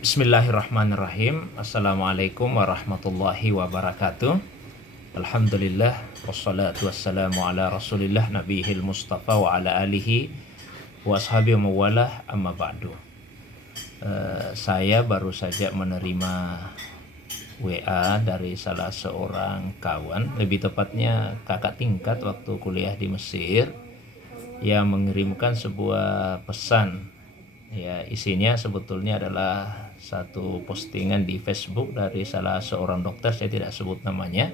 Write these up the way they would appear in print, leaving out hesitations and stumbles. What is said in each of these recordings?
Bismillahirrahmanirrahim. Assalamualaikum warahmatullahi wabarakatuh. Alhamdulillah wassalatu wassalamu ala Rasulillah nabiyil Mustafa wa ala alihi wa ashabihi wa mawalah amma ba'du. Saya baru saja menerima WA dari salah seorang kawan, lebih tepatnya kakak tingkat waktu kuliah di Mesir, yang mengirimkan sebuah pesan. Ya, isinya sebetulnya adalah satu postingan di Facebook dari salah seorang dokter, saya tidak sebut namanya,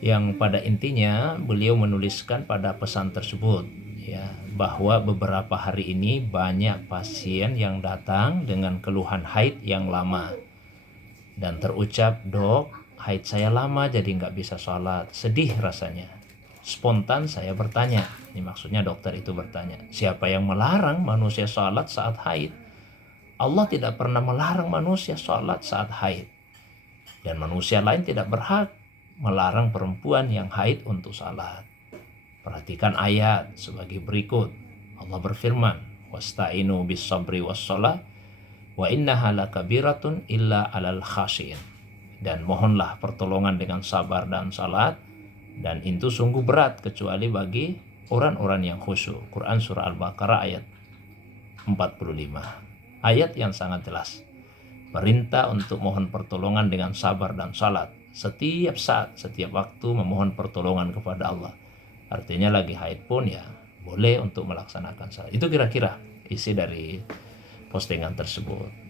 yang pada intinya beliau menuliskan pada pesan tersebut ya, bahwa beberapa hari ini banyak pasien yang datang dengan keluhan haid yang lama dan terucap, "Dok, haid saya lama jadi nggak bisa sholat, sedih rasanya." Spontan saya bertanya, ini maksudnya dokter itu bertanya, siapa yang melarang manusia sholat saat haid? Allah tidak pernah melarang manusia sholat saat haid. Dan manusia lain tidak berhak melarang perempuan yang haid untuk sholat. Perhatikan ayat sebagai berikut. Allah berfirman, "Wasta'inu bis sabri was sholat, wa innaha lakabiratun illa alal khasyin." Dan mohonlah pertolongan dengan sabar dan salat, dan itu sungguh berat kecuali bagi orang-orang yang khusyuk. Quran surah Al-Baqarah ayat 45. Ayat yang sangat jelas. Perintah untuk mohon pertolongan dengan sabar dan salat. Setiap saat, setiap waktu memohon pertolongan kepada Allah. Artinya lagi haid pun ya boleh untuk melaksanakan salat. Itu kira-kira isi dari postingan tersebut.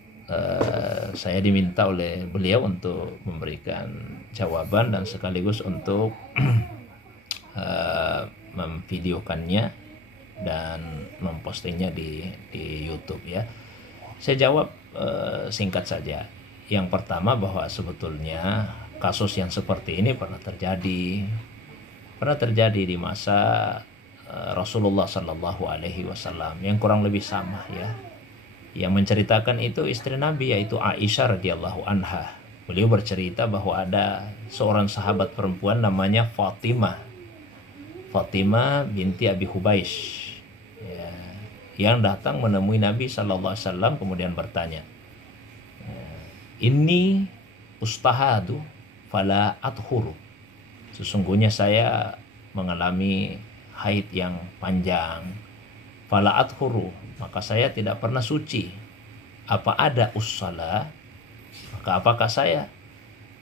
Saya diminta oleh beliau untuk memberikan jawaban dan sekaligus untuk memvideokannya dan mempostingnya di YouTube ya. Saya jawab singkat saja. Yang pertama, bahwa sebetulnya kasus yang seperti ini pernah terjadi di masa Rasulullah Sallallahu Alaihi Wasallam, yang kurang lebih sama ya. Yang menceritakan itu istri Nabi, yaitu Aisyah radhiyallahu anha. Beliau bercerita bahwa ada seorang sahabat perempuan namanya Fatimah binti Abi Hubaish ya, yang datang menemui Nabi Sallallahu Alaihi Wasallam kemudian bertanya, "Inni ustahadu fala athuru." Sesungguhnya saya mengalami haid yang panjang. Fala athuru, maka saya tidak pernah suci. Apa ada ussala, maka apakah saya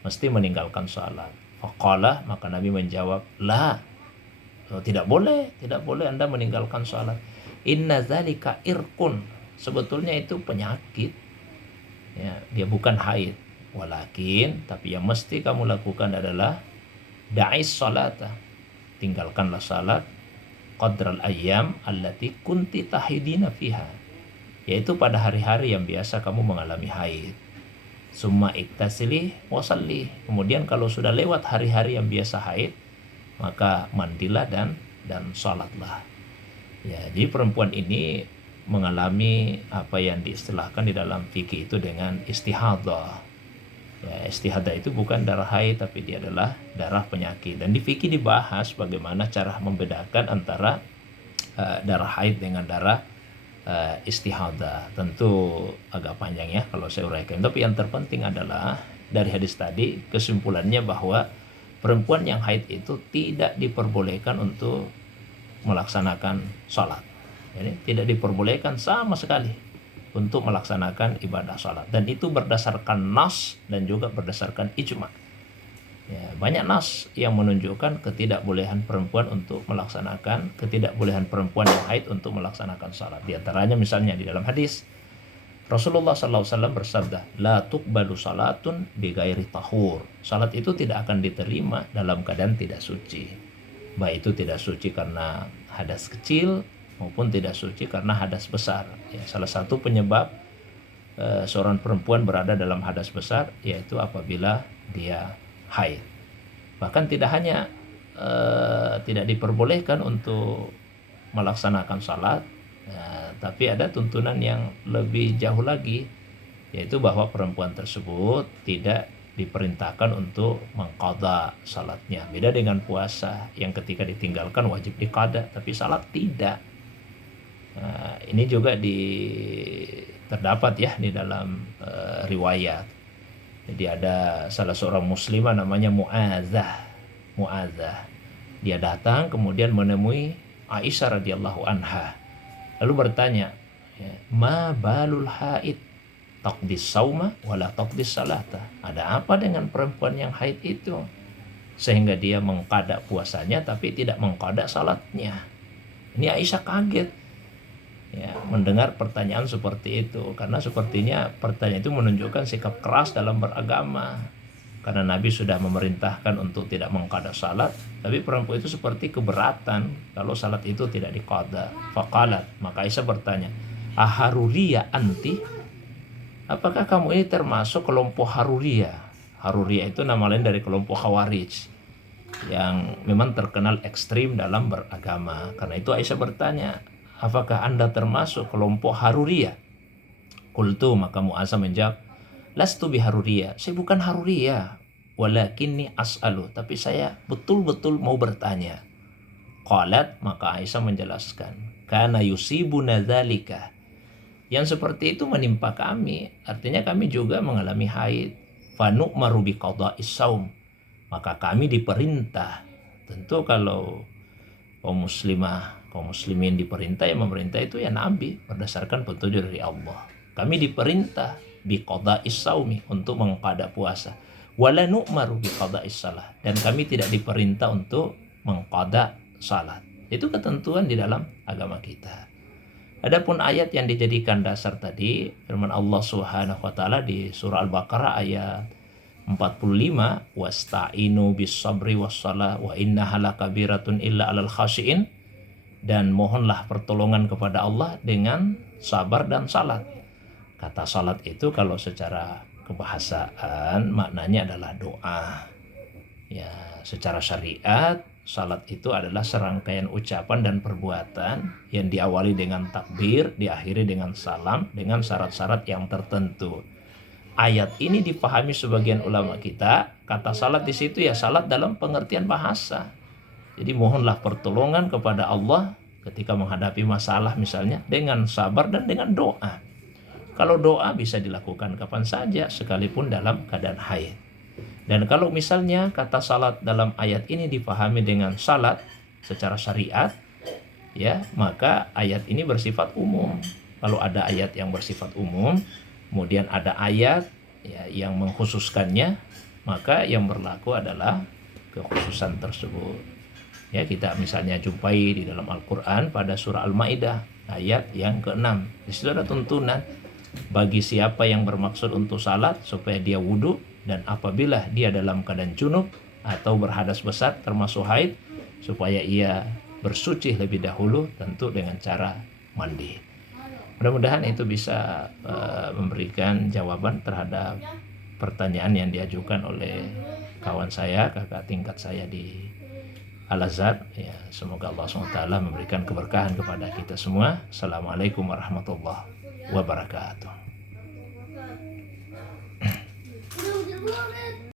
mesti meninggalkan salat? Faqala, maka Nabi menjawab, la, tidak boleh Anda meninggalkan salat. Inna zalika irkun, sebetulnya itu penyakit ya, dia bukan haid. Walakin, tapi yang mesti kamu lakukan adalah da'is salata, tinggalkanlah salat, qadral ayyam allati kunti tahidina fiha, yaitu pada hari-hari yang biasa kamu mengalami haid. Summa iktasili wasalli, kemudian kalau sudah lewat hari-hari yang biasa haid, maka mandilah dan salatlah. Ya, jadi perempuan ini mengalami apa yang diistilahkan di dalam fikih itu dengan istihadah. Ya, istihadah itu bukan darah haid, tapi dia adalah darah penyakit. Dan di fikih dibahas bagaimana cara membedakan antara darah haid dengan darah istihadah. Tentu agak panjang ya kalau saya uraikan. Tapi yang terpenting adalah dari hadis tadi kesimpulannya bahwa perempuan yang haid itu tidak diperbolehkan untuk melaksanakan sholat. Jadi tidak diperbolehkan sama sekali untuk melaksanakan ibadah salat, dan itu berdasarkan nas dan juga berdasarkan ijma. Ya, banyak nas yang menunjukkan ketidakbolehan perempuan yang haid untuk melaksanakan salat. Di antaranya misalnya di dalam hadis Rasulullah SAW bersabda, la tuqbalu salatun bighairi tahur. Salat itu tidak akan diterima dalam keadaan tidak suci. Baik itu tidak suci karena hadas kecil maupun tidak suci karena hadas besar. Ya, salah satu penyebab seorang perempuan berada dalam hadas besar yaitu apabila dia haid. Bahkan tidak hanya tidak diperbolehkan untuk melaksanakan salat, tapi ada tuntunan yang lebih jauh lagi, yaitu bahwa perempuan tersebut tidak diperintahkan untuk mengqadha salatnya. Beda dengan puasa yang ketika ditinggalkan wajib diqadha, tapi salat tidak. Ini juga terdapat ya di dalam riwayat. Jadi ada salah seorang muslimah namanya Mu'adzah. Dia datang kemudian menemui Aisyah radhiyallahu anha. Lalu bertanya, ya, ma balul haid taqdis sauma wala taqdis salata. Ada apa dengan perempuan yang haid itu? Sehingga dia mengqada puasanya tapi tidak mengqada salatnya. Ini Aisyah kaget ya mendengar pertanyaan seperti itu, karena sepertinya pertanyaan itu menunjukkan sikap keras dalam beragama, karena Nabi sudah memerintahkan untuk tidak mengqada salat, tapi perempuan itu seperti keberatan kalau salat itu tidak diqada. Faqalat, maka Aisyah bertanya, aharuriya anti, apakah kamu ini termasuk kelompok Haruriyah? Haruriyah itu nama lain dari kelompok Khawarij yang memang terkenal ekstrim dalam beragama. Karena itu Aisyah bertanya, apakah Anda termasuk kelompok Haruriyah? Qultu, maka Mu'adzah menjawab, lastu bi Haruriyah, saya bukan Haruriyah, walakinni as'alu, tapi saya betul-betul mau bertanya. Qalat, maka Aisyah menjelaskan, kana yusibuna dzalika, yang seperti itu menimpa kami, artinya kami juga mengalami haid. Fanu'maru bi qada'is saum, maka kami diperintah. Tentu kalau kaum muslimin diperintah, ya memerintah itu ya Nabi berdasarkan petunjuk dari Allah. Kami diperintah bi qada'is saumi, untuk mengqada puasa. Wala nu'maru bi qada'is salah, dan kami tidak diperintah untuk mengqada salat. Itu ketentuan di dalam agama kita. Adapun ayat yang dijadikan dasar tadi, firman Allah Subhanahu wa taala di surah Al-Baqarah ayat 45, wasta'inu bis sabri wassalah wa innaha lakabiratun illa 'alal khashiin, dan mohonlah pertolongan kepada Allah dengan sabar dan salat. Kata salat itu kalau secara kebahasaan maknanya adalah doa. Ya, secara syariat salat itu adalah serangkaian ucapan dan perbuatan yang diawali dengan takbir, diakhiri dengan salam, dengan syarat-syarat yang tertentu. Ayat ini dipahami sebagian ulama kita, kata salat di situ ya salat dalam pengertian bahasa. Jadi mohonlah pertolongan kepada Allah ketika menghadapi masalah misalnya dengan sabar dan dengan doa. Kalau doa bisa dilakukan kapan saja, sekalipun dalam keadaan haid. Dan kalau misalnya kata salat dalam ayat ini dipahami dengan salat secara syariat, ya, maka ayat ini bersifat umum. Kalau ada ayat yang bersifat umum, kemudian ada ayat ya yang mengkhususkannya, maka yang berlaku adalah kekhususan tersebut. Ya, kita misalnya jumpai di dalam Al-Qur'an pada surah Al-Maidah ayat yang ke-6. Di situ ada tuntunan bagi siapa yang bermaksud untuk salat supaya dia wudu, dan apabila dia dalam keadaan junub atau berhadas besar termasuk haid, supaya ia bersuci lebih dahulu, tentu dengan cara mandi. Mudah-mudahan itu bisa memberikan jawaban terhadap pertanyaan yang diajukan oleh kawan saya, kakak tingkat saya di Al-Azhar. Ya, semoga Allah SWT memberikan keberkahan kepada kita semua. Assalamualaikum warahmatullahi wabarakatuh.